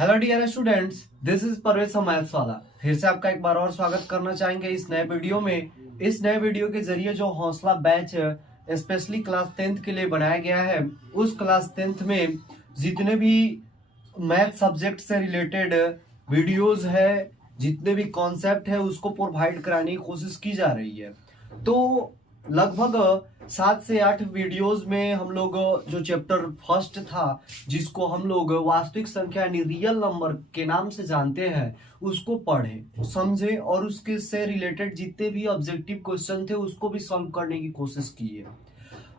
Hello dear students, this is Parvez maths वाला। फिर से आपका एक बार और स्वागत करना चाहेंगे इस नए वीडियो में। इस नए वीडियो के जरिए जो हौसला बैच स्पेशली क्लास 10th के लिए बनाया गया है, उस क्लास 10th में जितने भी मैथ सब्जेक्ट से रिलेटेड वीडियोस है, जितने भी कॉन्सेप्ट है, उसको प्रोवाइड कराने की कोशिश की जा रही है। तो लगभग 7 से 8 वीडियोस में हम लोग जो चैप्टर फर्स्ट था, जिसको हम लोग वास्तविक संख्या यानी रियल नंबर के नाम से जानते हैं, उसको पढ़े, समझे और उसके से रिलेटेड जितने भी ऑब्जेक्टिव क्वेश्चन थे उसको भी सॉल्व करने की कोशिश की है।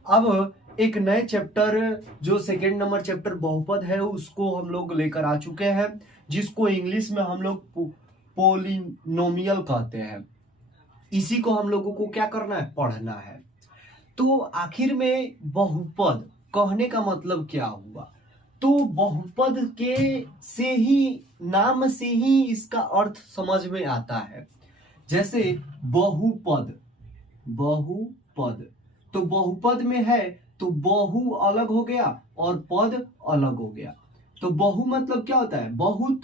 अब एक नए चैप्टर जो सेकेंड नंबर चैप्टर बहुपद है, उसको हम लोग लेकर आ चुके हैं, जिसको इंग्लिश में हम लोग पोलिनोमियल कहते हैं। इसी को हम लोगों को क्या करना है, पढ़ना है। तो आखिर में बहुपद कहने का मतलब क्या हुआ? तो बहुपद के से ही, नाम से ही इसका अर्थ समझ में आता है। जैसे बहुपद, बहुपद तो बहुपद में है तो बहु अलग हो गया और पद अलग हो गया। तो बहु मतलब क्या होता है, बहुत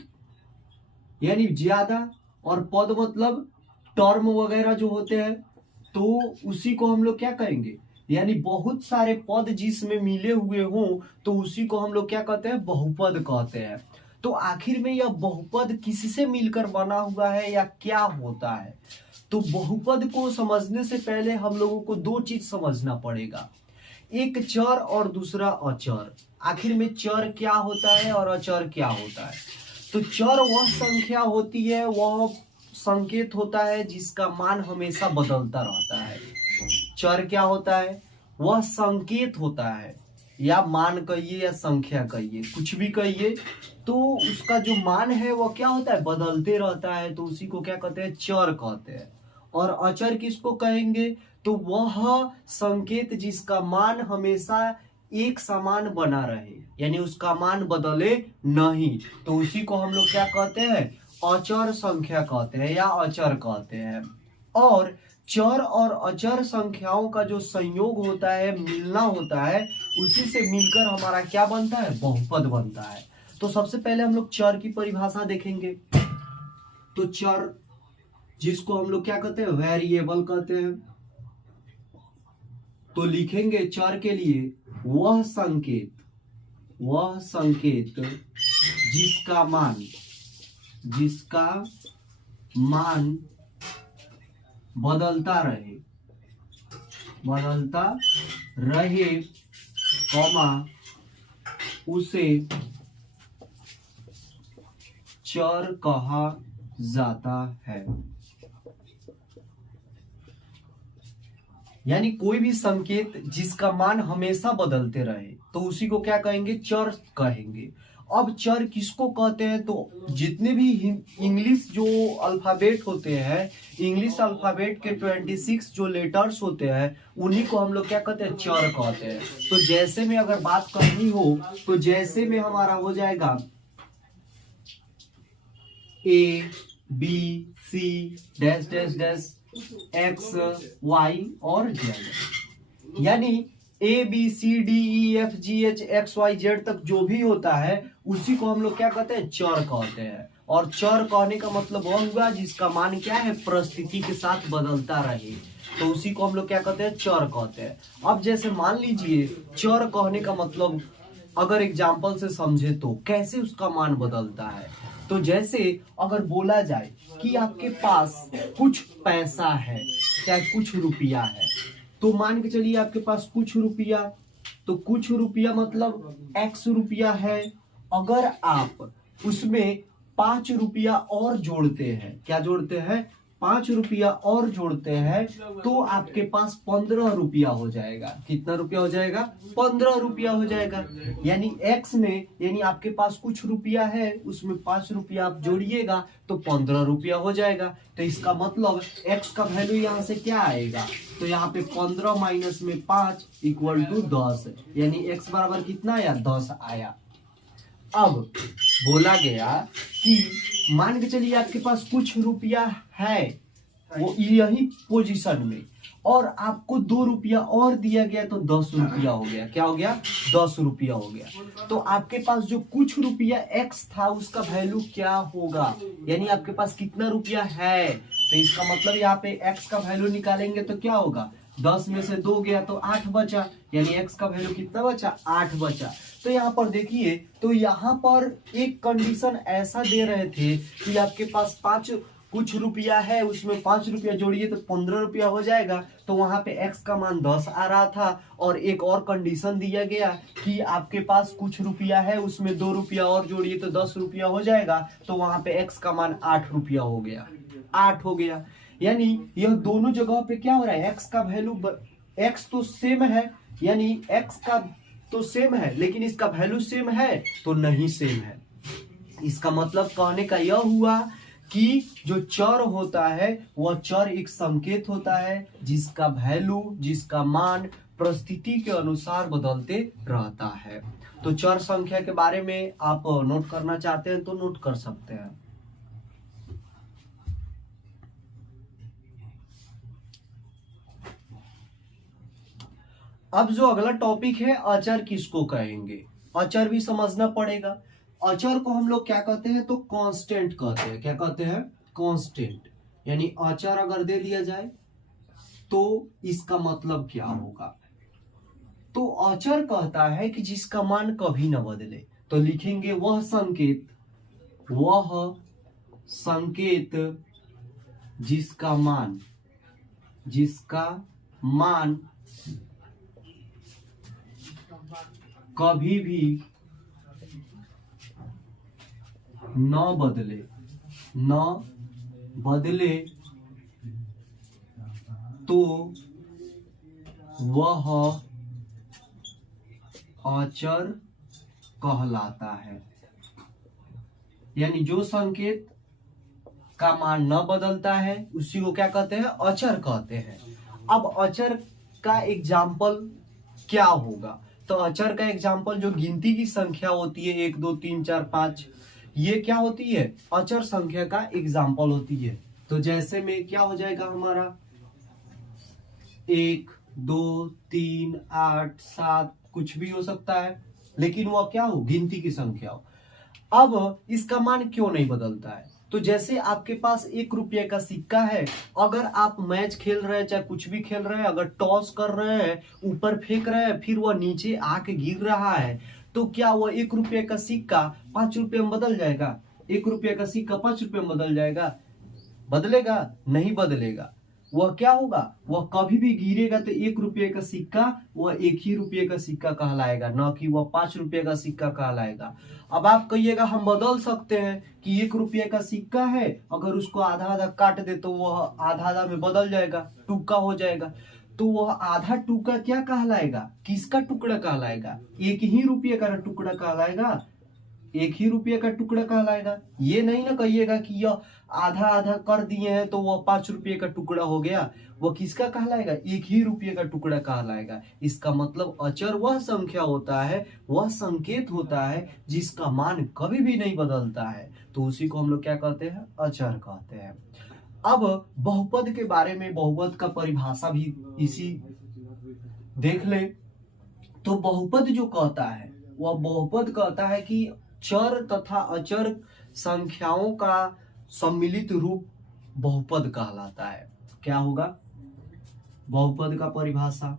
यानी ज्यादा, और पद मतलब टर्म वगैरह जो होते हैं, तो उसी को हम लोग क्या कहेंगे, यानी बहुत सारे पद जिसमें मिले हुए हों तो उसी को हम लोग क्या कहते हैं, बहुपद कहते हैं। तो आखिर में यह बहुपद किससे मिलकर बना हुआ है या क्या होता है? तो बहुपद को समझने से पहले हम लोगों को दो चीज समझना पड़ेगा, एक चर और दूसरा अचर। आखिर में चर क्या होता है और अचर क्या होता है? तो चर वह संख्या होती है, वह संकेत होता है जिसका मान हमेशा बदलता रहता है। चर क्या होता है? वह संकेत होता है, या मान कहिए या संख्या कहिए, कुछ भी कहिए, तो उसका जो मान है वह क्या होता है, बदलते रहता है। तो उसी को क्या कहते हैं, चर कहते हैं। और अचर किसको कहेंगे? तो वह संकेत जिसका मान हमेशा एक समान बना रहे, यानी उसका मान बदले नहीं, तो उसी को हम लोग क्या कहते हैं, अचर संख्या कहते हैं या अचर कहते हैं। और चर और अचर संख्याओं का जो संयोग होता है, मिलना होता है, उसी से मिलकर हमारा क्या बनता है, बहुपद बनता है। तो सबसे पहले हम लोग चर की परिभाषा देखेंगे। तो चर जिसको हम लोग क्या कहते हैं, वेरिएबल कहते हैं। तो लिखेंगे चर के लिए वह संकेत जिसका मान बदलता रहे, कॉमा, उसे चर कहा जाता है। यानी कोई भी संकेत जिसका मान हमेशा बदलते रहे तो उसी को क्या कहेंगे, चर कहेंगे। अब चर किसको कहते हैं? तो जितने भी इंग्लिश जो अल्फाबेट होते हैं, इंग्लिश अल्फाबेट के 26 जो लेटर्स होते हैं, उन्हीं को हम लोग क्या कहते हैं, चर कहते हैं। तो जैसे में अगर बात करनी हो तो जैसे में हमारा हो जाएगा A B C dash dash dash X Y और Z, यानी A B C D E F G H X Y Z तक जो भी होता है उसी को हम लोग क्या कहते हैं, चर कहते हैं। और चर कहने का मतलब वह हुआ जिसका मान क्या है, परिस्थिति के साथ बदलता रहे, तो उसी को हम लोग क्या कहते हैं, चर कहते हैं। अब जैसे मान लीजिए चर कहने का मतलब अगर एग्जाम्पल से समझे तो कैसे उसका मान बदलता है। तो जैसे अगर बोला जाए कि आपके पास कुछ पैसा है, चाहे कुछ रुपया है, तो मान के चलिए आपके पास कुछ रुपया, तो कुछ रुपया मतलब x रुपया है। अगर आप उसमें 5 रुपया और जोड़ते हैं, क्या जोड़ते हैं, 5 रुपया और जोड़ते हैं, तो आपके पास 15 रुपया हो जाएगा। कितना रुपया हो जाएगा, 15 रुपया हो जाएगा। यानी x में, यानी आपके पास कुछ रुपया है, उसमें 5 रुपया आप जोड़िएगा तो 15 रुपया हो जाएगा। तो इसका मतलब x का वैल्यू यहाँ से क्या आएगा, तो यहाँ पे 15 माइनस में 5 इक्वल टू 10, यानी x बराबर कितना आया, 10 आया। अब बोला गया कि मान के चलिए आपके पास कुछ रुपया है, वो यही पोजीशन में, और आपको 2 रुपया और दिया गया तो 10 रुपया हो गया। क्या हो गया? 10 रुपया हो गया। तो आपके पास जो कुछ रुपया एक्स था उसका वैल्यू क्या होगा, यानी आपके पास कितना रुपया है। तो इसका मतलब यहाँ पे एक्स का वैल्यू निकालेंगे तो क्या होगा, 10 में से 2 गया तो 8 बचा, यानी एक्स का वैल्यू कितना बचा, 8 बचा। तो यहाँ पर देखिए, तो यहाँ पर एक कंडीशन ऐसा दे रहे थे कि आपके पास कुछ रुपया है, उसमें 5 रुपया जोड़िए तो 15 रुपया हो जाएगा। तो वहां पे x का मान 10 आ रहा था, और एक और कंडीशन दिया गया कि आपके पास कुछ रुपया है, उसमें 2 रुपया और जोड़िए तो 10 रुपया हो जाएगा। तो वहां पे x का मान 8 रुपया हो गया, 8 हो गया। यानी यह दोनों जगह पे क्या हो रहा है, x का वैल्यू, x तो सेम है, यानी x का तो सेम है, लेकिन इसका वैल्यू सेम है तो नहीं सेम है। इसका मतलब कहने का यह हुआ कि जो चर होता है वह चर एक संकेत होता है जिसका वैल्यू, जिसका मान परिस्थिति के अनुसार बदलते रहता है। तो चर संख्या के बारे में आप नोट करना चाहते हैं तो नोट कर सकते हैं। अब जो अगला टॉपिक है, अचर किसको कहेंगे, अचर भी समझना पड़ेगा। अचर को हम लोग क्या कहते हैं, तो कांस्टेंट कहते हैं। क्या कहते हैं? कांस्टेंट। यानी अचर अगर दे दिया जाए तो इसका मतलब क्या होगा, तो अचर कहता है कि जिसका मान कभी न बदले। तो लिखेंगे वह संकेत जिसका मान कभी भी न बदले तो वह अचर कहलाता है। यानी जो संकेत का मान न बदलता है उसी को क्या कहते हैं, अचर कहते हैं। अब अचर का एग्जाम्पल क्या होगा, तो अचर का एग्जाम्पल जो गिनती की संख्या होती है 1 2 3 4 5, ये क्या होती है, अचर संख्या का एग्जाम्पल होती है। तो जैसे में क्या हो जाएगा हमारा 1 2 3 8 7, कुछ भी हो सकता है, लेकिन वह क्या हो, गिनती की संख्या हो। अब इसका मान क्यों नहीं बदलता है, तो जैसे आपके पास 1 रुपये का सिक्का है, अगर आप मैच खेल रहे हैं, चाहे कुछ भी खेल रहे हैं, अगर टॉस कर रहे हैं, ऊपर फेंक रहे हैं, फिर वह नीचे आके गिर रहा है, तो क्या वह 1 रुपये का सिक्का 5 रुपये में बदल जाएगा? 1 रुपये का सिक्का 5 रुपये में बदल जाएगा? बदलेगा? नहीं बदलेगा। वह क्या होगा, वह कभी भी गिरेगा तो 1 रुपये का सिक्का वह 1 ही रुपये का सिक्का कहलाएगा, न कि वह 5 रुपये का सिक्का कहलाएगा। अब आप कहिएगा हम बदल सकते हैं कि 1 रुपये का सिक्का है, अगर उसको आधा आधा काट दे तो वह आधा आधा में बदल जाएगा, टुक्का हो जाएगा। तो वह आधा टुकड़ा क्या कहलाएगा, किसका टुकड़ा कहलाएगा? 1 ही रुपये का टुकड़ा कहलाएगा, 1 ही रुपये का टुकड़ा कहलाएगा। ये नहीं ना कहिएगा कि यह आधा आधा कर दिए हैं तो वह 5 रुपये का टुकड़ा हो गया, वह किसका कहलाएगा, 1 ही रुपये का टुकड़ा कहलाएगा। इसका मतलब अचर वह संख्या होता है, वह संकेत होता है जिसका मान कभी भी नहीं बदलता है, तो उसी को हम लोग क्या कहते हैं, अचर कहते हैं। अब बहुपद के बारे में, बहुपद का परिभाषा भी इसी देख ले। तो बहुपद जो कहता है, वह बहुपद कहता है कि चर तथा अचर संख्याओं का सम्मिलित रूप बहुपद कहलाता है। क्या होगा बहुपद का परिभाषा?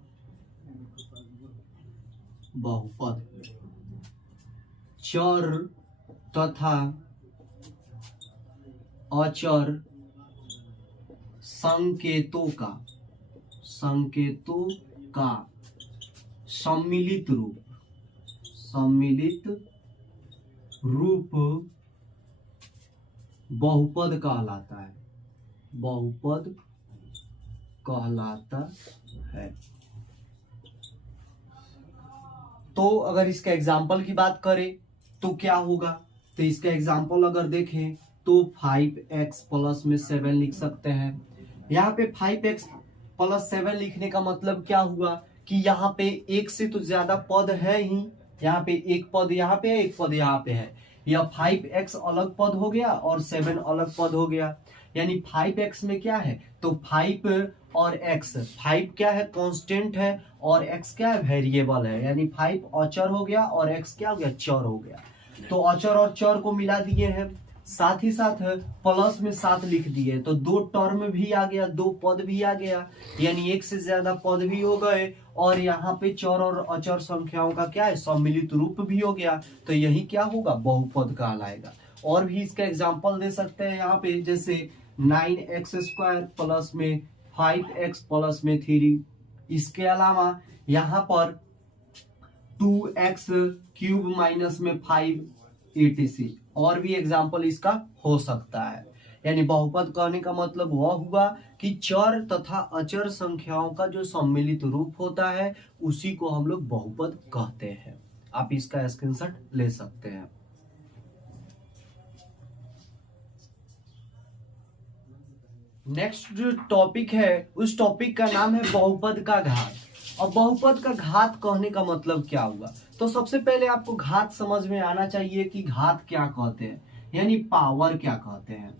बहुपद चर तथा अचर संकेतों का सम्मिलित रूप बहुपद कहलाता है, बहुपद कहलाता है। तो अगर इसका एग्जाम्पल की बात करें तो क्या होगा, तो इसका एग्जाम्पल अगर देखें तो 5x प्लस में 7 लिख सकते हैं। यहाँ पे 5x प्लस 7 लिखने का मतलब क्या हुआ कि यहाँ पे एक से तो ज्यादा पद है ही, यहाँ पे एक पद यहाँ पे है, एक पद यहाँ पे है, यह 5x अलग पद हो गया और 7 अलग पद हो गया। यानी 5x में क्या है, तो 5 और x, 5 क्या है, कांस्टेंट है, और x क्या है, वेरिएबल है, यानी 5 अचर हो गया और x क्या हो गया, चर हो गया। तो अचर और चर को मिला दिए हैं, साथ ही साथ प्लस में 7 लिख दिए, तो 2 टर्म भी आ गया, 2 पद भी आ गया, यानी एक से ज्यादा पद भी हो गए, और यहाँ पे चर और अचर संख्याओं का क्या है, सम्मिलित रूप भी हो गया। तो यही क्या होगा, बहुपद कहलाएगा। और भी इसका एग्जांपल दे सकते हैं यहाँ पे, जैसे 9x² प्लस में 5x प्लस में 3। इसके अलावा यहाँ पर 2x³ माइनस में 5 etc। और भी एग्जाम्पल इसका हो सकता है। यानी बहुपद कहने का मतलब वह हुआ कि चर तथा अचर संख्याओं का जो सम्मिलित रूप होता है उसी को हम लोग बहुपद कहते हैं। आप इसका स्क्रीनशॉट ले सकते हैं। नेक्स्ट जो टॉपिक है उस टॉपिक का नाम है बहुपद का घात। और बहुपद का घात कहने का मतलब क्या हुआ, तो सबसे पहले आपको घात समझ में आना चाहिए कि घात क्या कहते हैं, यानी पावर क्या कहते हैं।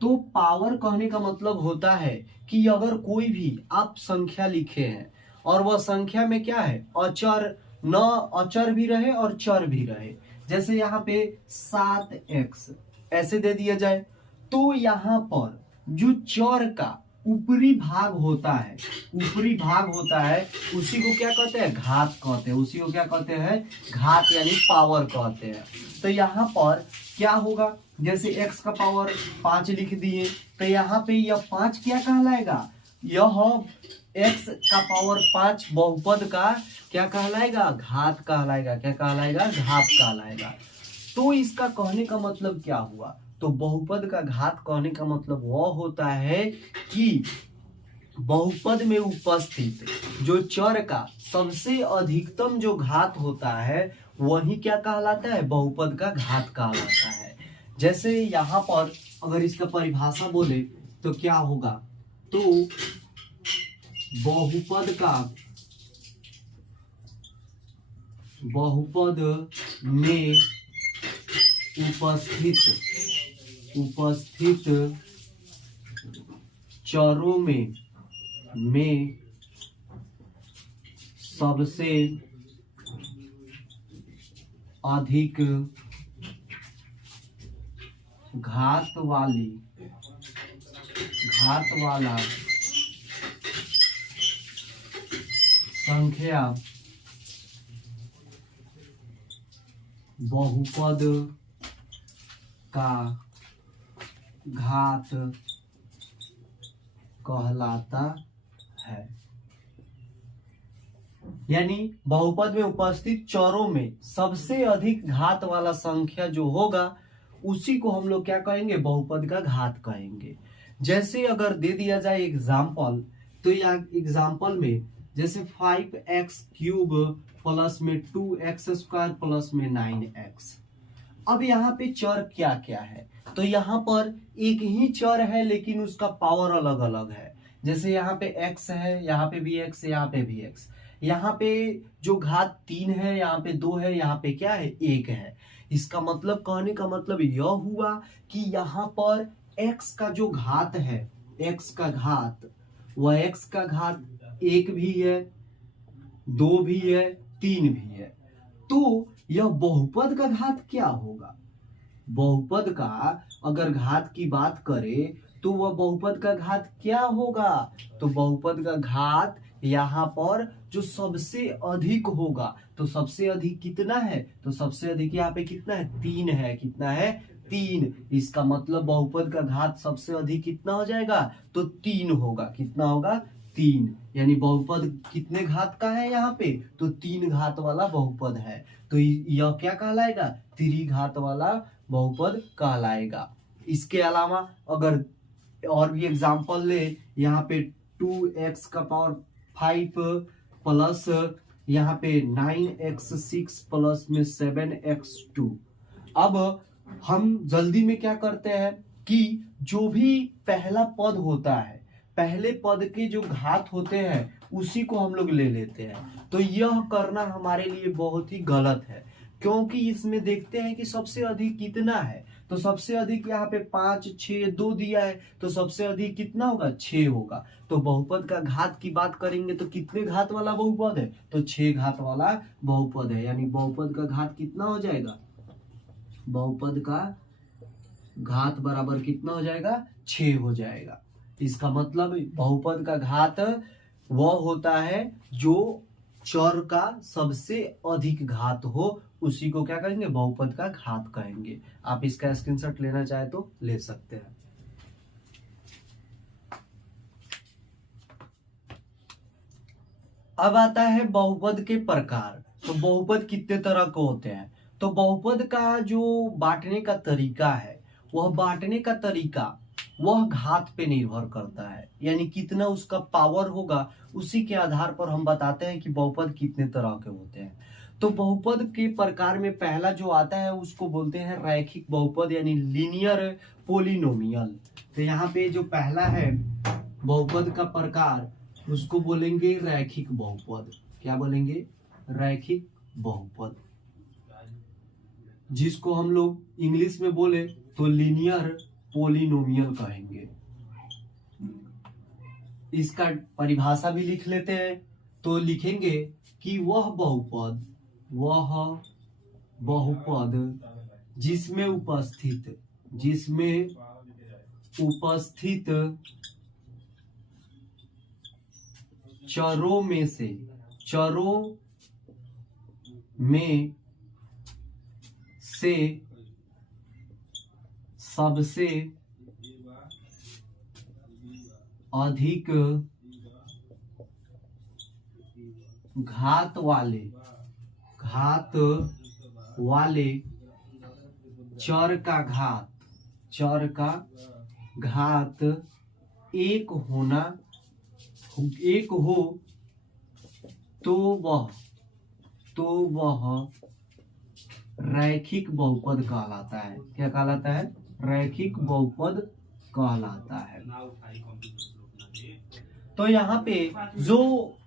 तो पावर कहने का मतलब होता है कि अगर कोई भी आप संख्या लिखे हैं और वह संख्या में क्या है, अचर, न अचर भी रहे और चर भी रहे, जैसे यहाँ पे 7x ऐसे दे दिया जाए, तो यहाँ पर जो चर का ऊपरी भाग होता है, ऊपरी भाग होता है, उसी को क्या कहते हैं, घात कहते हैं। उसी को क्या कहते हैं, घात यानी पावर कहते हैं। तो यहाँ पर क्या होगा, जैसे x का पावर 5 लिख दिए, तो यहाँ पे यह 5 क्या कहलाएगा, यह x का पावर 5 बहुपद का क्या कहलाएगा, घात कहलाएगा। क्या कहलाएगा, घात कहलाएगा। तो इसका कहने का मतलब क्या हुआ, तो बहुपद का घात कहने का मतलब वह होता है कि बहुपद में उपस्थित जो चर का सबसे अधिकतम जो घात होता है वही क्या कहलाता है, बहुपद का घात कहलाता है। जैसे यहाँ पर अगर इसका परिभाषा बोले तो क्या होगा, तो बहुपद में उपस्थित चरों में सबसे अधिक घात वाला संख्या बहुपद का घात कहलाता है। यानी बहुपद में उपस्थित चरों में सबसे अधिक घात वाला संख्या जो होगा उसी को हम लोग क्या कहेंगे, बहुपद का घात कहेंगे। जैसे अगर दे दिया जाए एग्जाम्पल, तो यहाँ एग्जाम्पल में जैसे 5x³ प्लस में 2x² प्लस में 9x। अब यहाँ पे चर क्या क्या है, तो यहाँ पर एक ही चर है लेकिन उसका पावर अलग अलग है। जैसे यहाँ पे x है, यहाँ पे भी x, यहाँ पे भी x। यहाँ पे जो घात 3 है, यहाँ पे 2 है, यहाँ पे क्या है, 1 है। इसका मतलब, कहने का मतलब यह हुआ कि यहाँ पर x का जो घात है, x का घात, वह x का घात 1 भी है, 2 भी है, 3 भी है। तो यह बहुपद का घात क्या होगा, बहुपद का अगर घात की बात करें तो वह बहुपद का घात क्या होगा, तो बहुपद का घात यहाँ पर जो सबसे अधिक होगा, तो सबसे अधिक कितना है, तो सबसे अधिक यहाँ पे कितना है, 3 है। कितना है, 3। इसका मतलब बहुपद का घात सबसे अधिक कितना हो जाएगा, तो 3 होगा। कितना होगा, 3। यानी बहुपद कितने घात का है यहाँ पे, तो 3 घात वाला बहुपद है। तो यह क्या कहलाएगा, त्रिघात वाला बहुपद कहलाएगा। इसके अलावा अगर और भी एग्जांपल ले, यहाँ पे 2x का पावर 5 प्लस यहाँ पे 9x6 प्लस में 7x2। अब हम जल्दी में क्या करते हैं कि जो भी पहला पद होता है, पहले पद के जो घात होते हैं उसी को हम लोग ले लेते हैं। तो यह करना हमारे लिए बहुत ही गलत है, क्योंकि इसमें देखते हैं कि सबसे अधिक कितना है, तो सबसे अधिक यहाँ पे 5, 6, 2 दिया है, तो सबसे अधिक कितना होगा, 6 होगा। तो बहुपद का घात की बात करेंगे तो कितने घात वाला बहुपद है, तो 6 घात वाला बहुपद है। यानी बहुपद का घात कितना हो जाएगा, बहुपद का घात बराबर कितना हो जाएगा, 6 हो जाएगा। इसका मतलब बहुपद का घात वह होता है जो चर का सबसे अधिक घात हो, उसी को क्या कहेंगे, बहुपद का घात कहेंगे। आप इसका स्क्रीनशॉट लेना चाहे तो ले सकते हैं। अब आता है बहुपद के प्रकार। तो बहुपद कितने तरह के होते हैं, तो बहुपद का जो बांटने का तरीका है, वह बांटने का तरीका वह घात पे निर्भर करता है। यानी कितना उसका पावर होगा, उसी के आधार पर हम बताते हैं कि बहुपद कितने तरह के होते हैं। तो बहुपद के प्रकार में पहला जो आता है उसको बोलते हैं रैखिक बहुपद, यानी लीनियर पोलिनोमियल। तो यहाँ पे जो पहला है बहुपद का प्रकार, उसको बोलेंगे रैखिक बहुपद। क्या बोलेंगे, रैखिक बहुपद, जिसको हम लोग इंग्लिश में बोले तो लीनियर पोलिनोमियल कहेंगे। इसका परिभाषा भी लिख लेते हैं। तो लिखेंगे कि वह बहुपद जिसमें उपस्थित चरों में से सबसे अधिक घात वाले चर का घात एक हो तो वह रैखिक बहुपद कहलाता है। क्या कहलाता है, रैखिक बहुपद कहलाता है। तो यहाँ पे जो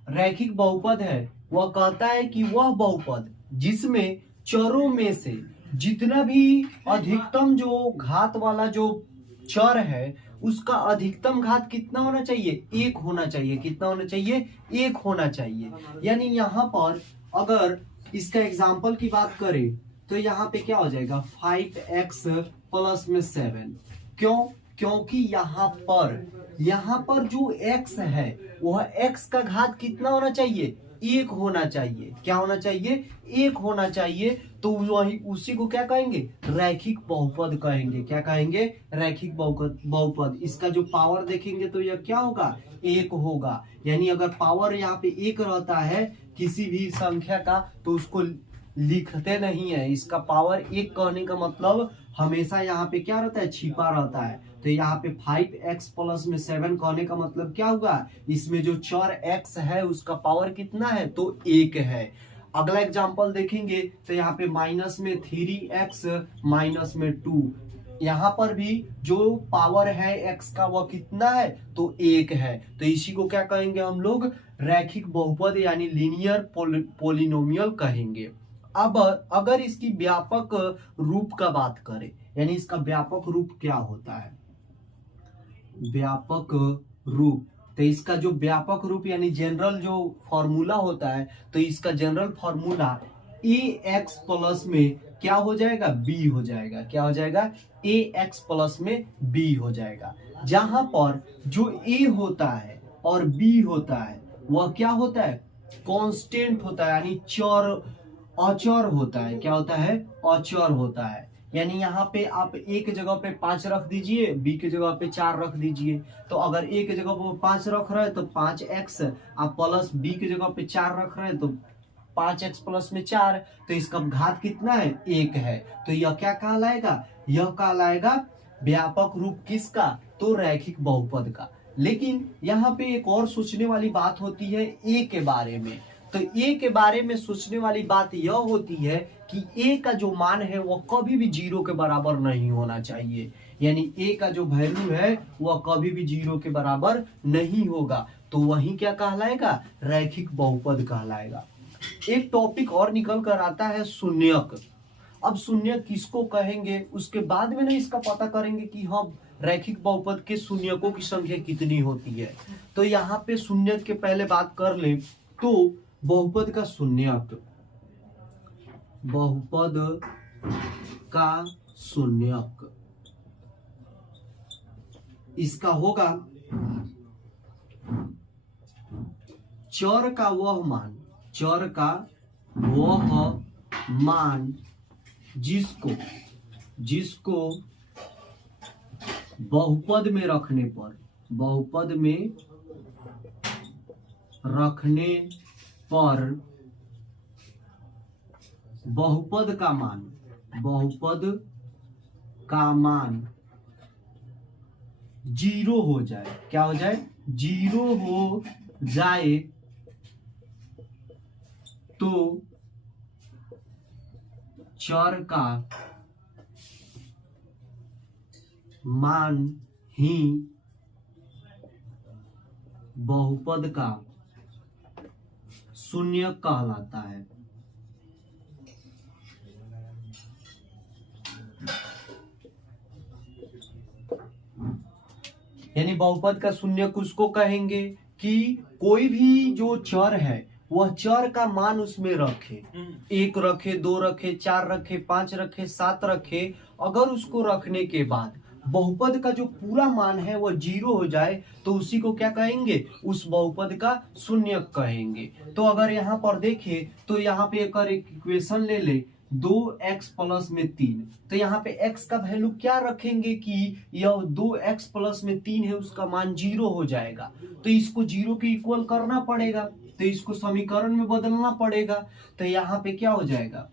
रैखिक बहुपद है वह कहता है कि वह बहुपद जिसमें चरों में से जितना भी अधिकतम जो घात वाला जो चर है उसका अधिकतम घात कितना होना चाहिए, 1 होना चाहिए। कितना होना चाहिए, 1 होना चाहिए। यानी यहाँ पर अगर इसका एग्जाम्पल की बात करें तो यहाँ पे क्या हो जाएगा, 5x प्लस में 7। क्योंकि यहाँ पर जो x है वह x का घात कितना होना चाहिए, 1 होना चाहिए। क्या होना चाहिए, 1 होना चाहिए। तो वही उसी को क्या कहेंगे, रैखिक बहुपद कहेंगे। क्या कहेंगे, रैखिक बहुपद। इसका जो पावर देखेंगे तो यह क्या होगा, 1 होगा। यानी अगर पावर यहाँ पे 1 रहता है किसी भी संख्या का तो उसको लिखते नहीं है। इसका पावर 1 कहने का मतलब हमेशा यहाँ पे क्या रहता है, छिपा रहता है। तो यहाँ पे 5x प्लस में 7 कहने का मतलब क्या होगा, इसमें जो चर x है उसका पावर कितना है, तो 1 है। अगला एग्जांपल देखेंगे तो यहाँ पे माइनस में 3x माइनस में 2, यहाँ पर भी जो पावर है x का वह कितना है, तो 1 है। तो इसी को क्या कहेंगे हम लोग, रैखिक बहुपद यानी लीनियर पोलिनोमियल कहेंगे। अब अगर इसकी व्यापक रूप का बात करें, यानी इसका व्यापक रूप क्या होता है, व्यापक रूप। तो इसका जो व्यापक रूप यानी जनरल जो फॉर्मूला होता है, तो इसका जनरल फॉर्मूला ax प्लस में क्या हो जाएगा, b हो जाएगा। क्या हो जाएगा, ax प्लस में b हो जाएगा। जहां पर जो a होता है और b होता है वह क्या होता है, कांस्टेंट होता है, यानी अचर होता है। क्या होता है, अचर होता है। यानी यहाँ पे आप a के जगह पे 5 रख दीजिए, b के जगह पे 4 रख दीजिए। तो अगर a के जगह पे 5 रख रहे हैं तो 5x, आप प्लस b के जगह पे 4 रख रहे हैं तो 5x प्लस में 4, तो इसका घात कितना है, 1 है। तो यह क्या कहलाएगा, यह कहलाएगा व्यापक रूप किसका, तो रैखिक बहुपद का। लेकिन यहाँ पे एक और सोचने वाली बात होती है a के बारे में। तो a के बारे में सोचने वाली बात यह होती है कि a का जो मान है वह कभी भी 0 के बराबर नहीं होना चाहिए। यानी a का जो वैल्यू है वह कभी भी 0 के बराबर नहीं होगा। तो वही क्या कहलाएगा, रैखिक बहुपद कहलाएगा। एक टॉपिक और निकल कर आता है शून्यक। अब शून्य किसको कहेंगे उसके बाद में ना इसका पता करेंगे कि हम रैखिक बहुपद के शून्यकों की संख्या कितनी होती है। तो यहाँ पे शून्यक के पहले बात कर ले तो बहुपद का शून्यक, बहुपद का शून्यक इसका होगा चर का वह मान, चर का वह मान जिसको बहुपद में रखने पर, बहुपद में रखने पर बहुपद का मान, बहुपद का मान जीरो हो जाए। क्या हो जाए? जीरो हो जाए तो चर का मान ही बहुपद का शून्य कहलाता है। यानी बहुपद का शून्यक उसको कहेंगे कि कोई भी जो चर है वह चर का मान उसमें रखे, 1 रखे, 2 रखे, 4 रखे, 5 रखे, 7 रखे। अगर उसको रखने के बाद बहुपद का जो पूरा मान है वह जीरो हो जाए तो उसी को क्या कहेंगे? उस बहुपद का शून्यक कहेंगे। तो अगर यहाँ पर देखें तो यहाँ पे एक इक्वेशन ले ले 2x प्लस में 3, तो यहाँ पे x का वैल्यू क्या रखेंगे कि यह 2x प्लस में 3 है उसका मान जीरो हो जाएगा। तो इसको जीरो के इक्वल करना पड़ेगा, तो इसको समीकरण में बदलना पड़ेगा। तो यहाँ पे क्या हो जाएगा?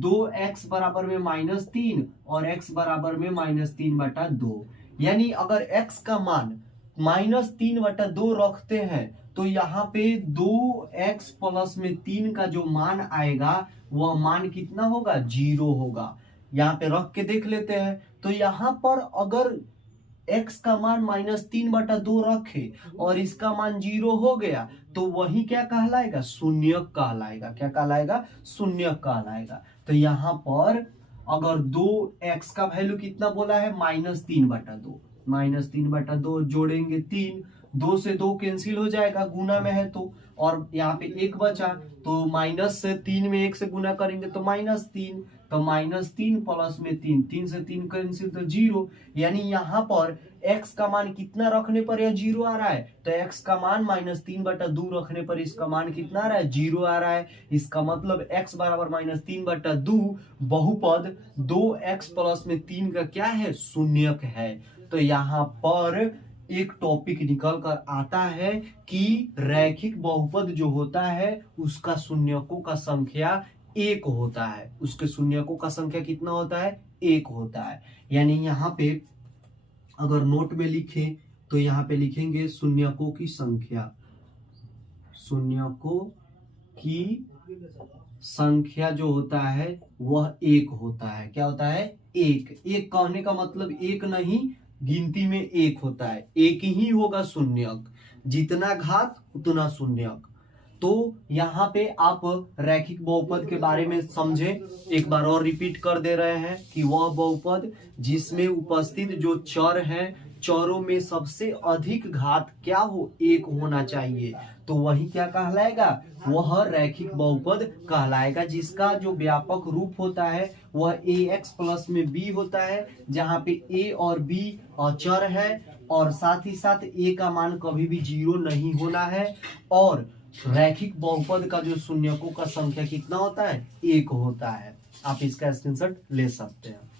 2x बराबर में -3 और x बराबर में -3/2। यानी अगर x का मान -3/2 रखते हैं तो यहाँ पे 2x प्लस में 3 का जो मान आएगा वह मान कितना होगा? जीरो होगा। यहाँ पे रख के देख लेते हैं। तो यहाँ पर अगर x का मान -3/2 रखे और इसका मान जीरो हो गया तो वही क्या कहलाएगा? शून्यक कहलाएगा। क्या कहलाएगा? शून्यक कहलाएगा। तो यहाँ पर अगर 2x का वैल्यू कितना बोला है? -3/2, -3/2 जोड़ेंगे 3, 2 से 2 कैंसिल हो जाएगा, गुना में है तो, और यहाँ पे 1 बचा तो माइनस से 3 में 1 से गुना करेंगे तो -3, तो -3 प्लस में 3, 3 से 3 कैंसिल तो 0। यानी यहाँ पर x का मान कितना रखने पर यह जीरो आ रहा है? तो x का मान -3/2 रखने पर इसका मान कितना आ रहा है? जीरो आ रहा है। इसका मतलब x बराबर -3/2 बहुपद 2x प्लस में 3 का क्या है? शून्यक है। तो यहाँ पर एक टॉपिक निकल कर आता है कि रैखिक बहुपद जो होता है उसका शून्यकों का संख्या 1 होता है। उसके शून्यकों का संख्या कितना होता है? 1 होता है। यानी यहाँ पे अगर नोट में लिखें तो यहाँ पे लिखेंगे शून्यकों की संख्या, शून्यकों की संख्या जो होता है वह 1 होता है। क्या होता है? 1। 1 कहने का मतलब 1 नहीं, गिनती में 1 होता है, 1 ही होगा शून्यक, जितना घात उतना शून्यक। तो यहाँ पे आप रैखिक बहुपद के बारे में समझे, एक बार और रिपीट कर दे रहे हैं कि वह बहुपद जिसमें उपस्थित जो चर हैं, चरों में सबसे अधिक घात क्या हो? 1 होना चाहिए, तो वही क्या कहलाएगा? वह रैखिक बहुपद कहलाएगा, जिसका जो व्यापक रूप होता है वह ax प्लस में b होता है, जहाँ पे a और b चर है और साथ ही साथ a का मान कभी भी जीरो नहीं होना है। और रैखिक बहुपद का जो शून्यकों का संख्या कितना होता है? 1 होता है। आप इसका स्क्रीनशॉट ले सकते हैं।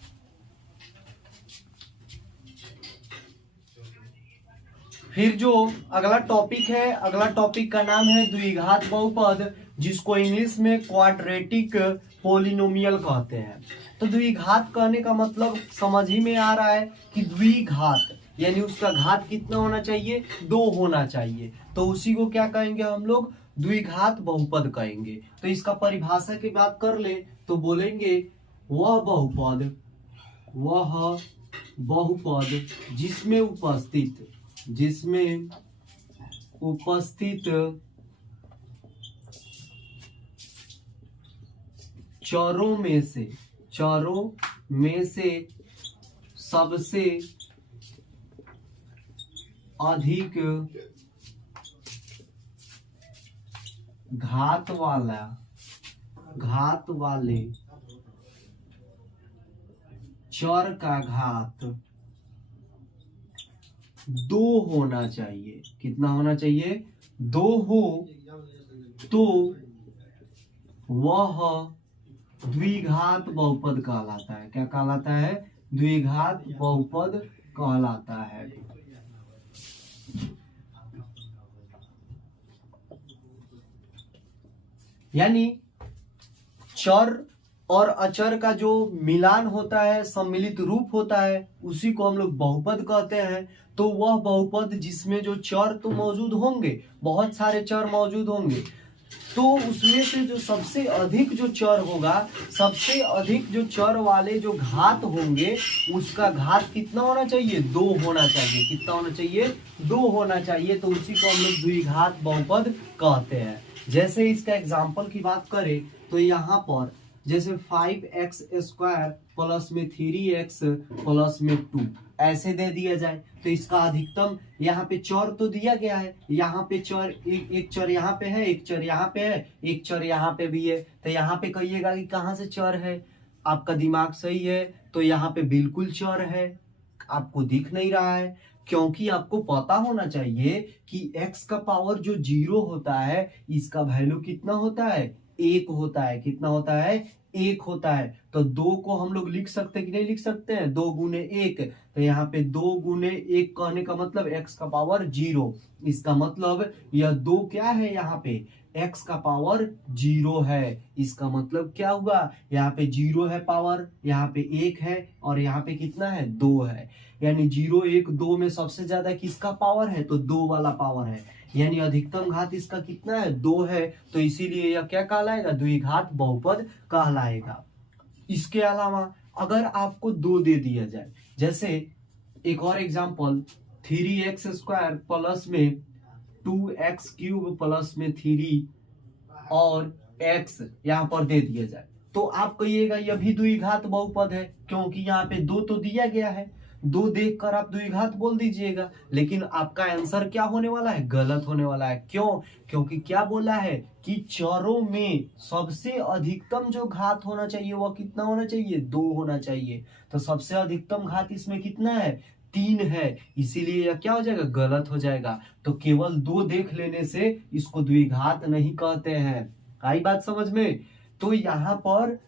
फिर जो अगला टॉपिक है, अगला टॉपिक का नाम है द्विघात बहुपद, जिसको इंग्लिश में क्वाड्रेटिक पोलिनोमियल कहते हैं। तो द्विघात कहने का मतलब समझ ही में आ रहा है कि द्विघात यानी उसका घात कितना होना चाहिए? 2 होना चाहिए। तो उसी को क्या कहेंगे हम लोग? द्विघात बहुपद कहेंगे। तो इसका परिभाषा की बात कर ले तो बोलेंगे वह बहुपद जिसमें उपस्थित चरों में से चरों में से सबसे अधिक घात वाले चर का घात 2 होना चाहिए। कितना होना चाहिए? 2 हो तो वह द्विघात बहुपद कहलाता है। क्या कहलाता है? द्विघात बहुपद कहलाता है। यानी चर और अचर का जो मिलान होता है, सम्मिलित रूप होता है, उसी को हम लोग बहुपद कहते हैं। तो वह बहुपद जिसमें जो चर तो मौजूद होंगे, बहुत सारे चर मौजूद होंगे, तो उसमें से जो सबसे अधिक जो चर होगा, सबसे अधिक जो चर वाले जो घात होंगे, उसका घात कितना होना चाहिए? 2 होना चाहिए। कितना होना चाहिए? 2 होना चाहिए। तो उसी को हम लोग द्विघात बहुपद कहते हैं। जैसे इसका एग्जाम्पल की बात करें तो यहाँ पर जैसे 5x² प्लस में 3x प्लस में 2 ऐसे दे दिया जाए, तो इसका अधिकतम यहाँ पे चर तो दिया गया है। यहाँ पे चर एक चर यहाँ पे है, एक चर यहाँ पे है, एक चर यहाँ पे भी है। तो यहाँ पे कहिएगा कि कहाँ से चर है? आपका दिमाग सही है, तो यहाँ पे बिल्कुल चर है। आपको दिख नहीं रहा है क्योंकि आपको पता होना चाहिए कि x का पावर जो 0 होता है, इसका वैल्यू कितना होता है? 1 होता है। कितना होता है? 1 होता है। तो 2 को हम लोग लिख सकते हैं कि नहीं लिख सकते हैं? 2 गुने 1। तो यहाँ पे 2 गुने 1 कहने का मतलब x का पावर 0। इसका मतलब यह 2 क्या है? यहाँ पे x का पावर 0 है। इसका मतलब क्या हुआ? यहाँ पे 0 है पावर, यहाँ पे 1 है, और यहाँ पे कितना है? 2 है। यानी 0, 1, 2 में सबसे ज्यादा किसका पावर है? तो 2 वाला पावर है। यानी अधिकतम घात इसका कितना है? 2 है। तो इसीलिए यह क्या कहलाएगा? द्विघात बहुपद कहलाएगा। इसके अलावा अगर आपको 2 दे दिया जाए, जैसे एक और एग्जांपल 3x² प्लस में 2x³ प्लस में 3 और x यहाँ पर दे दिया जाए, तो आप कहिएगा यह भी द्विघात बहुपद है, क्योंकि यहाँ पे 2 तो दिया गया है। 2 देखकर आप द्विघात बोल दीजिएगा, लेकिन आपका आंसर क्या होने वाला है? गलत होने वाला है। क्यों? क्योंकि क्या बोला है कि चरों में सबसे अधिकतम जो घात होना चाहिए वह कितना होना चाहिए? 2 होना चाहिए। तो सबसे अधिकतम घात इसमें कितना है? 3 है। इसीलिए यह क्या हो जाएगा? गलत हो जाएगा। तो केवल 2 देख लेने से इसको द्विघात नहीं कहते हैं। आई बात समझ में? तो यहाँ पर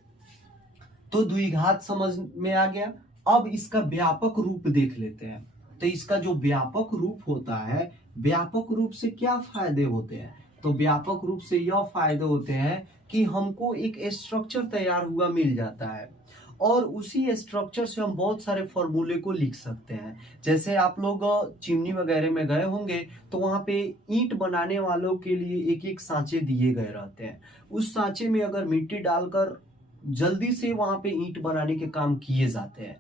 तो द्विघात समझ में आ गया। अब इसका व्यापक रूप देख लेते हैं। तो इसका जो व्यापक रूप होता है, व्यापक रूप से क्या फायदे होते हैं? तो व्यापक रूप से यह फायदे होते हैं कि हमको एक स्ट्रक्चर तैयार हुआ मिल जाता है, और उसी स्ट्रक्चर से हम बहुत सारे फॉर्मूले को लिख सकते हैं। जैसे आप लोग चिमनी वगैरह में गए होंगे, तो वहां पे ईंट बनाने वालों के लिए एक एक सांचे दिए गए रहते हैं। उस सांचे में अगर मिट्टी डालकर जल्दी से वहां पे ईंट बनाने के काम किए जाते हैं।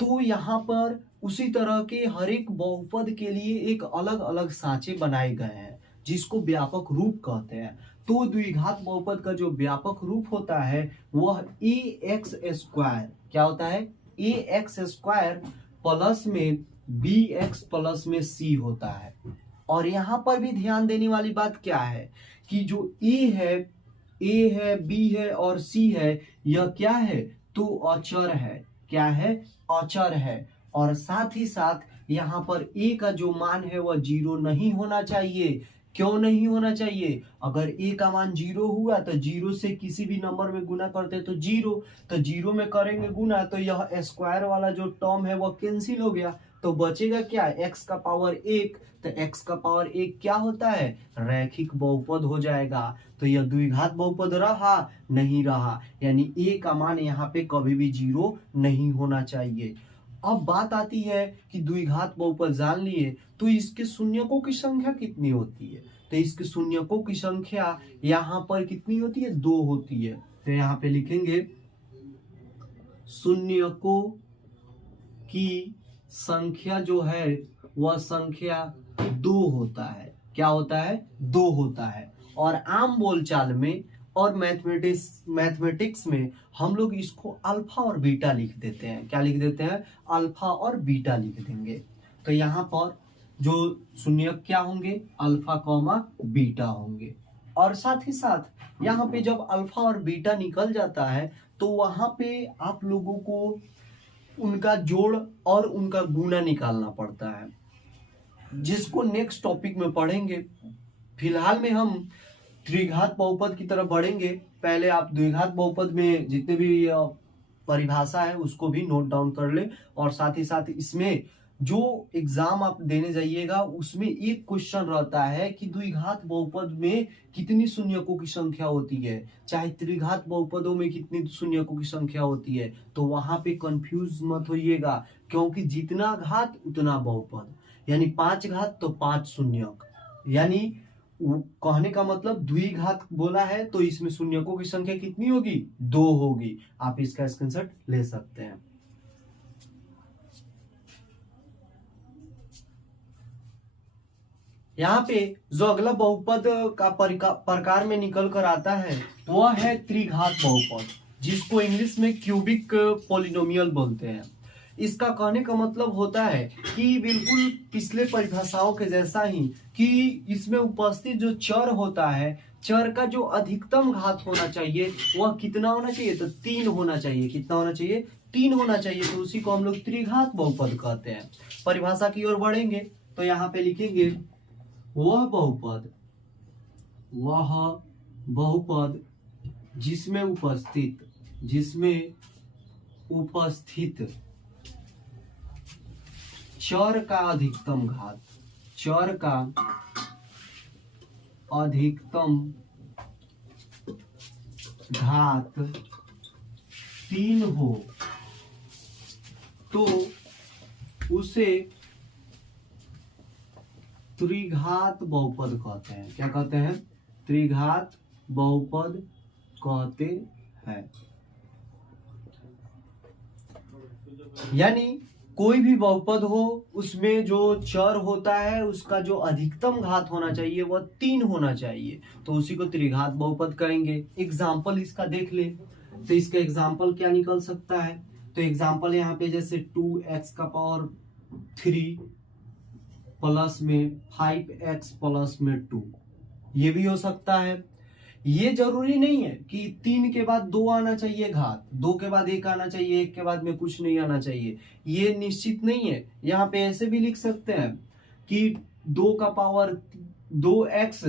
तो यहाँ पर उसी तरह के हर एक बहुपद के लिए एक अलग अलग सांचे बनाए गए हैं, जिसको व्यापक रूप कहते हैं। तो द्विघात बहुपद का जो व्यापक रूप होता है वह ax², क्या होता है? ax² प्लस में bx प्लस में c होता है। और यहाँ पर भी ध्यान देने वाली बात क्या है कि जो a है, b है और c है, यह क्या है? तो अचर है। क्या है? अचर है। और साथ ही साथ यहाँ पर a का जो मान है वह 0 नहीं होना चाहिए। क्यों नहीं होना चाहिए? अगर a का मान 0 हुआ तो 0 से किसी भी नंबर में गुना करते तो 0, तो 0 में करेंगे गुना तो यह स्क्वायर वाला जो टर्म है वह कैंसिल हो गया। तो बचेगा क्या? x का पावर 1। तो x का पावर 1 क्या होता है? रैखिक बहुपद हो जाएगा। तो यह द्विघात बहुपद रहा? नहीं रहा। यानी a का मान यहाँ पे कभी भी 0 नहीं होना चाहिए। अब बात आती है कि द्विघात बहुपद जान लिए, तो इसके शून्यकों की संख्या कितनी होती है? तो इसके शून्यकों की संख्या यहाँ पर कितनी होती है? 2 होती है। तो यहाँ पे लिखेंगे शून्यकों की संख्या जो है वह संख्या 2 होता है। क्या होता है? 2 होता है। और आम बोलचाल में और मैथमेटिक्स में हम लोग इसको अल्फा और बीटा लिख देते हैं। क्या लिख देते हैं? अल्फा और बीटा लिख देंगे। तो यहाँ पर जो शून्यक क्या होंगे? अल्फा कॉमा बीटा होंगे। और साथ ही साथ यहाँ पे जब अल्फा और बीटा निकल जाता है तो वहां पे आप लोगों को उनका जोड़ और उनका गुना निकालना पड़ता है, जिसको नेक्स्ट टॉपिक में पढ़ेंगे। फिलहाल में हम त्रिघात बहुपद की तरफ बढ़ेंगे। पहले आप द्विघात बहुपद में जितने भी परिभाषा है उसको भी नोट डाउन कर ले, और साथ ही साथ इसमें जो एग्जाम आप देने जाइएगा उसमें एक क्वेश्चन रहता है कि द्विघात बहुपद में कितनी शून्यकों की संख्या होती है, चाहे त्रिघात बहुपदों में कितनी शून्यकों की संख्या होती है। तो वहां पे कंफ्यूज मत होइएगा, क्योंकि जितना घात उतना बहुपद, यानी 5 घात तो 5 शून्यक, यानी कहने का मतलब द्विघात बोला है तो इसमें शून्यकों की संख्या कितनी होगी? 2 होगी। आप इसका स्क्रीनशॉट ले सकते हैं। यहाँ पे जो अगला बहुपद का प्रकार में निकल कर आता है वह है त्रिघात बहुपद, जिसको इंग्लिश में क्यूबिक पॉलिनोमियल बोलते हैं। इसका कहने का मतलब होता है कि बिल्कुल पिछले परिभाषाओं के जैसा ही कि इसमें उपस्थित जो चर होता है, चर का जो अधिकतम घात होना चाहिए वह कितना होना चाहिए? तो 3 होना चाहिए। कितना होना चाहिए? 3 होना चाहिए। तो उसी को हम लोग त्रिघात बहुपद कहते हैं। परिभाषा की ओर बढ़ेंगे तो यहाँ पे लिखेंगे वह बहुपद जिसमें उपस्थित चर का अधिकतम घात 3 हो तो उसे त्रिघात बहुपद कहते हैं। क्या कहते हैं? त्रिघात बहुपद कहते हैं। यानी कोई भी बहुपद हो उसमें जो चर होता है उसका जो अधिकतम घात होना चाहिए वह 3 होना चाहिए, तो उसी को त्रिघात बहुपद कहेंगे। एग्जाम्पल इसका देख ले तो इसका एग्जाम्पल क्या निकल सकता है? तो एग्जाम्पल यहाँ पे जैसे 2x का पावर 3 प्लस में 5x प्लस में 2, ये भी हो सकता है। ये जरूरी नहीं है कि 3 के बाद 2 आना चाहिए घात, 2 के बाद 1 आना चाहिए, 1 के बाद में कुछ नहीं आना चाहिए, ये निश्चित नहीं है। यहाँ पे ऐसे भी लिख सकते हैं कि 2 का पावर 2x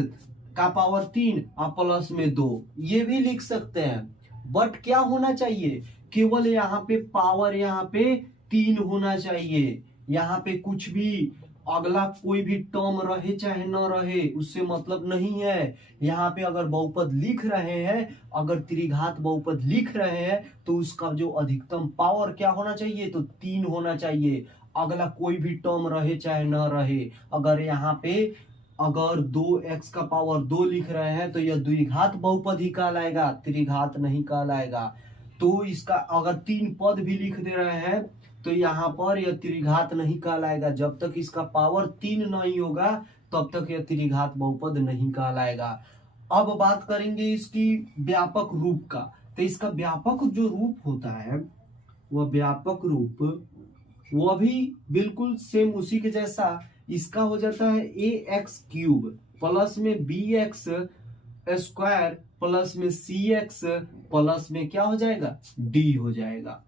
का पावर 3 और प्लस में 2, ये भी लिख सकते हैं। बट क्या होना चाहिए? केवल यहाँ पे पावर यहाँ पे 3 होना चाहिए। यहाँ पे कुछ भी अगला कोई भी टर्म रहे चाहे न रहे उससे मतलब नहीं है। यहाँ पे अगर बहुपद लिख रहे हैं, अगर त्रिघात बहुपद लिख रहे हैं तो उसका जो अधिकतम पावर क्या होना चाहिए? तो 3 होना चाहिए। अगला कोई भी टर्म रहे चाहे न रहे, अगर यहाँ पे अगर 2x का पावर 2 लिख रहे हैं तो यह द्विघात बहुपद ही कहलाएगा, त्रिघात नहीं कहलाएगा। तो इसका अगर 3 पद भी लिख दे रहे हैं तो यहाँ पर यह त्रिघात नहीं कहलाएगा। जब तक इसका पावर 3 नहीं होगा तब तक यह त्रिघात बहुपद नहीं कहलाएगा। अब बात करेंगे इसकी व्यापक रूप का। तो इसका व्यापक जो रूप होता है वह व्यापक रूप वह भी बिल्कुल सेम उसी के जैसा इसका हो जाता है ax³ प्लस में bx² प्लस में cx प्लस में क्या हो जाएगा? d हो जाएगा।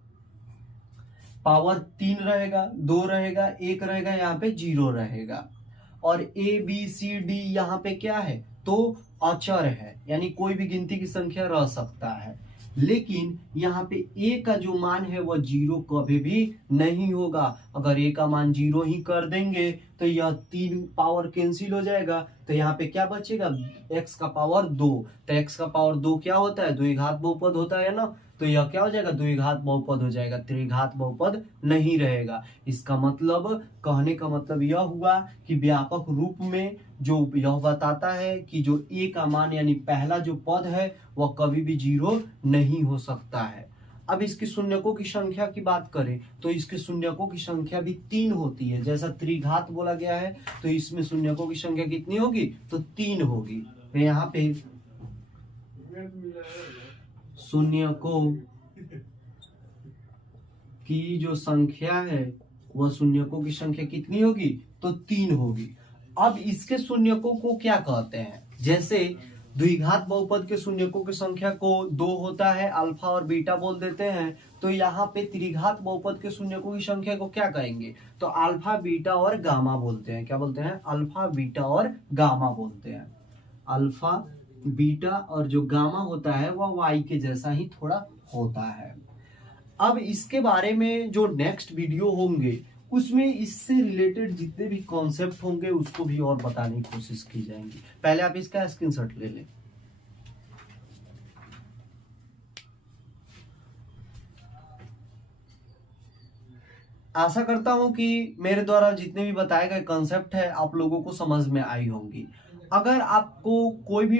पावर 3 रहेगा, 2 रहेगा, 1 रहेगा, यहाँ पे 0 रहेगा। और a b c d यहाँ पे क्या है? तो अचर है, यानी कोई भी गिनती की संख्या रह सकता है। लेकिन यहाँ पे a का जो मान है वह 0 कभी भी नहीं होगा। अगर a का मान 0 ही कर देंगे तो यह 3 पावर कैंसिल हो जाएगा। तो यहाँ पे क्या बचेगा? x का पावर 2। तो x का पावर 2 क्या होता है? द्विघात बहुपद होता है ना। तो यह क्या हो जाएगा? द्विघात बहुपद हो जाएगा, त्रिघात बहुपद नहीं रहेगा। इसका मतलब, कहने का मतलब यह हुआ कि व्यापक रूप में जो यह बताता है कि जो a का मान यानी पहला जो पद है वह कभी भी 0 नहीं हो सकता है। अब इसकी शून्यकों की संख्या की बात करें तो इसके शून्यकों की संख्या भी 3 होती है। जैसा त्रिघात बोला गया है तो इसमें शून्यकों की संख्या कितनी होगी? तो 3 होगी। तो यहाँ पे शून्यकों की जो संख्या है वह शून्यकों की संख्या कितनी होगी? तो 3 होगी। अब इसके शून्यकों को क्या कहते हैं? जैसे द्विघात बहुपद के शून्यकों की संख्या को 2 होता है, अल्फा और बीटा बोल देते हैं। तो यहाँ पे त्रिघात बहुपद के शून्यकों की संख्या को क्या कहेंगे? तो अल्फा बीटा और गामा बोलते हैं। क्या बोलते हैं? अल्फा बीटा और गामा बोलते हैं। अल्फा बीटा और जो गामा होता है वह वाई के जैसा ही थोड़ा होता है। अब इसके बारे में जो नेक्स्ट वीडियो होंगे उसमें इससे रिलेटेड जितने भी कॉन्सेप्ट होंगे उसको भी और बताने की कोशिश की जाएंगी। पहले आप इसका स्क्रीनशॉट ले लें। आशा करता हूं कि मेरे द्वारा जितने भी बताए गए कॉन्सेप्ट है आप लोगों को समझ में आई होंगी। अगर आपको कोई भी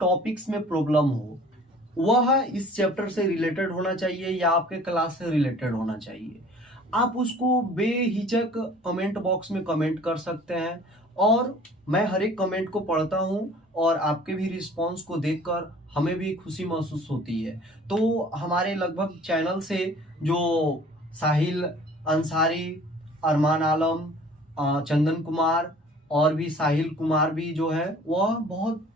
टॉपिक्स में प्रॉब्लम हो, वह इस चैप्टर से रिलेटेड होना चाहिए या आपके क्लास से रिलेटेड होना चाहिए, आप उसको बेहिचक कमेंट बॉक्स में कमेंट कर सकते हैं और मैं हर एक कमेंट को पढ़ता हूं और आपके भी रिस्पांस को देखकर हमें भी खुशी महसूस होती है। तो हमारे लगभग चैनल से जो साहिल अंसारी, अरमान आलम, चंदन कुमार और भी साहिल कुमार भी जो है वह बहुत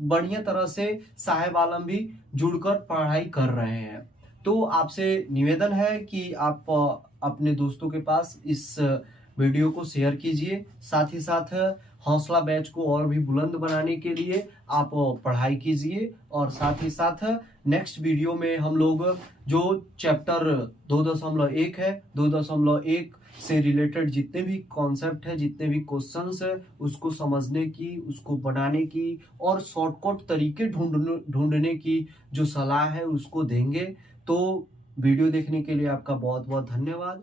बढ़िया तरह से साहेब आलम भी जुड़कर पढ़ाई कर रहे हैं। तो आपसे निवेदन है कि आप अपने दोस्तों के पास इस वीडियो को शेयर कीजिए। साथ ही साथ हौसला बैच को और भी बुलंद बनाने के लिए आप पढ़ाई कीजिए और साथ ही साथ नेक्स्ट वीडियो में हम लोग जो चैप्टर 2.1 है, 2.1 से रिलेटेड जितने भी कॉन्सेप्ट है, जितने भी क्वेश्चंस है, उसको समझने की, उसको बनाने की और शॉर्टकट तरीके ढूंढने की जो सलाह है उसको देंगे। तो वीडियो देखने के लिए आपका बहुत बहुत धन्यवाद।